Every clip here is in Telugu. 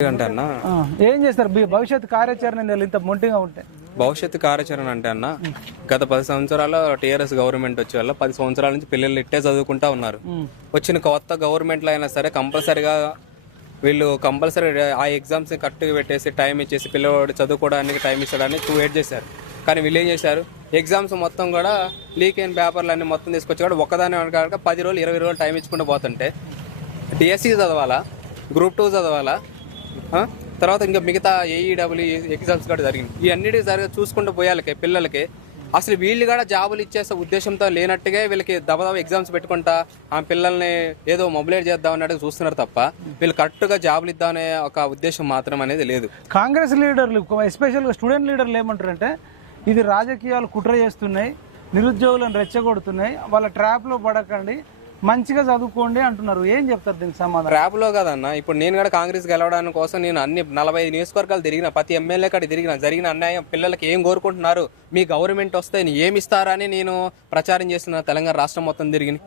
ఏం చేస్తారు? భవిష్యత్ కార్యాచరణ ఇంత మొంటిగా ఉంటే. భవిష్యత్తు కార్యాచరణ అంటే అన్న గత పది సంవత్సరాల టీఆర్ఎస్ గవర్నమెంట్ వచ్చే వల్ల పది సంవత్సరాల నుంచి పిల్లలు ఇట్టే చదువుకుంటా ఉన్నారు. వచ్చిన కొత్త గవర్నమెంట్లో అయినా సరే కంపల్సరిగా వీళ్ళు కంపల్సరీ ఆ ఎగ్జామ్స్ కరెక్ట్గా పెట్టేసి టైం ఇచ్చేసి పిల్లవాడు చదువుకోవడానికి టైం ఇచ్చడానికి టూ వెయిట్ చేశారు. కానీ వీళ్ళు ఏం చేశారు? ఎగ్జామ్స్ మొత్తం కూడా లీక్ అయిన పేపర్లు అన్ని మొత్తం తీసుకొచ్చి కూడా వెనకాల పది రోజులు ఇరవై రోజులు టైం ఇచ్చుకుంటూ పోతుంటే డిఎస్సి చదవాలా? గ్రూప్ టూ చదవాలా? తర్వాత ఇంకా మిగతా ఏఈడబ్ల్యూ ఎగ్జామ్స్ కూడా జరిగింది. ఈ అన్నిటి సరిగా చూసుకుంటూ పోయాలకి పిల్లలకి. అసలు వీళ్ళు కూడా జాబులు ఇచ్చేసే ఉద్దేశంతో లేనట్టుగా వీళ్ళకి దబదబ ఎగ్జామ్స్ పెట్టుకుంటా ఆ పిల్లల్ని ఏదో మొబిలైట్ చేద్దాం అన్నట్టు చూస్తున్నారు తప్ప వీళ్ళు కరెక్ట్గా జాబులు ఇద్దామనే ఒక ఉద్దేశం మాత్రం అనేది లేదు. కాంగ్రెస్ లీడర్లు ఎస్పెషల్గా స్టూడెంట్ లీడర్లు ఏమంటారంటే ఇది రాజకీయాలు కుట్ర చేస్తున్నాయి నిరుద్యోగులను రెచ్చగొడుతున్నాయి వాళ్ళ ట్రాప్లో పడకండి మంచిగా చదువుకోండి అంటున్నారు. ఏం చెప్తారు దీనికి సమాధానం? ర్యాప్లో కదన్న ఇప్పుడు నేను కూడా కాంగ్రెస్ గెలవడానికి కోసం నేను అన్ని నలభై ఐదు నియోజకవర్గాలు తిరిగిన ప్రతి ఎమ్మెల్యే కాడ తిరిగిన జరిగిన అన్యాయం పిల్లలకి ఏం కోరుకుంటున్నారు? మీ గవర్నమెంట్ వస్తే ఏమి ఇస్తారని నేను ప్రచారం చేసిన తెలంగాణ రాష్ట్రం మొత్తం తిరిగిన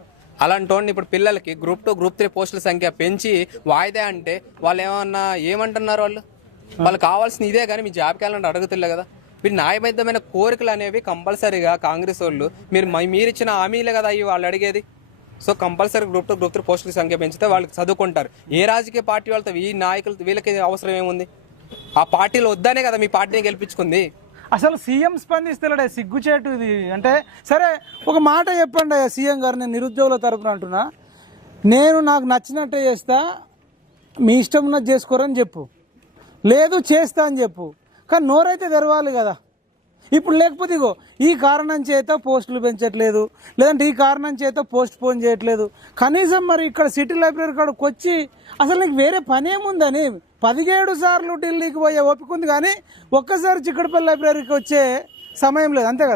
అలాంటి ఇప్పుడు పిల్లలకి గ్రూప్ టూ గ్రూప్ త్రీ పోస్టుల సంఖ్య పెంచి వాయిదా అంటే వాళ్ళు ఏమన్నా ఏమంటున్నారు వాళ్ళు? వాళ్ళు కావాల్సిన ఇదే కానీ మీ జాబ్ క్యాలెండర్ అడుగుతులే కదా. మీరు న్యాయబద్ధమైన కోరికలు అనేవి కంపల్సరీగా కాంగ్రెస్ వాళ్ళు మీరు మీరు ఇచ్చిన హామీలే కదా ఇవి వాళ్ళు అడిగేది. So compulsory group two group three పోస్టుల సంఖ్య పెంచితే వాళ్ళు చదువుకుంటారు. ఏ రాజకీయ పార్టీ వాళ్ళతో ఈ నాయకులు వీళ్ళకి అవసరం ఏముంది? ఆ పార్టీలు వద్దనే కదా మీ పార్టీని గెలిపించుకుంది. అసలు సీఎం స్పందిస్తలేడే సిగ్గుచేటు ఇది. అంటే సరే ఒక మాట చెప్పండి అయ్యా సీఎం గారు నేను నిరుద్యోగుల తరపున అంటున్నా. నేను నాకు నచ్చినట్టే చేస్తా మీ ఇష్టం ఉన్నది చేసుకోరని చెప్పు. లేదు చేస్తా అని చెప్పు. కానీ నోరైతే తెరవాలి కదా. ఇప్పుడు లేకపోతే ఇగో ఈ కారణం చేత పోస్టులు పెంచట్లేదు లేదంటే ఈ కారణం చేత పోస్ట్ పోన్ చేయట్లేదు. కనీసం మరి ఇక్కడ సిటీ లైబ్రరీ కాడకు వచ్చి అసలు నీకు వేరే పనేముందని పదిహేడు సార్లు ఢిల్లీకి పోయే ఓపిక ఉంది కానీ ఒక్కసారి చిక్కడపల్లి లైబ్రరీకి వచ్చే సమయం లేదు అంతే కదా?